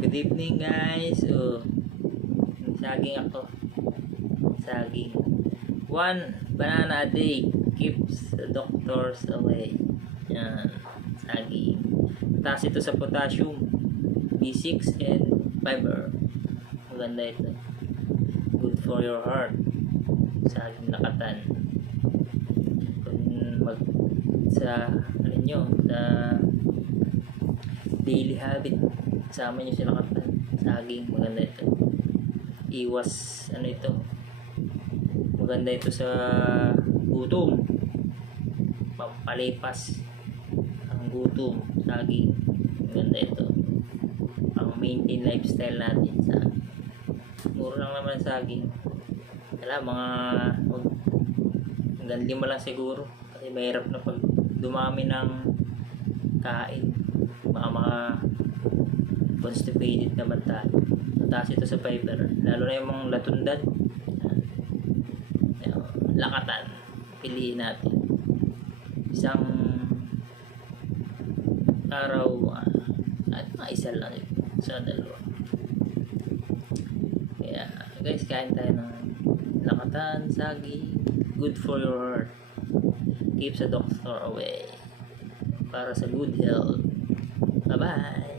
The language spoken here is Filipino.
Good evening guys. Saging ako. Saging. 1 banana a day keeps the doctors away. Yan. Saging. Taas ito sa potassium, B6 and fiber. Maganda ito. Good for your heart. Saging lakatan. Kung sa daily habit, sama nyo sila lakatan. Saging, maganda ito. Iwas maganda ito sa gutom, pampalipas ang gutom. Saging, maganda ito pang maintain lifestyle natin. Saging, mura lang naman saging. Hanggang 5 lang siguro kasi mahirap na pag dumami ng kain, baka constipated naman tayo. Mataas ito sa fiber, lalo na yung mga latundan. Lakatan, piliin natin isang araw at isa lang sa dalawa. Kaya guys, kain tayo ng lakatan, saging. Good for your heart, keeps the doctor away, para sa good health. Bye bye.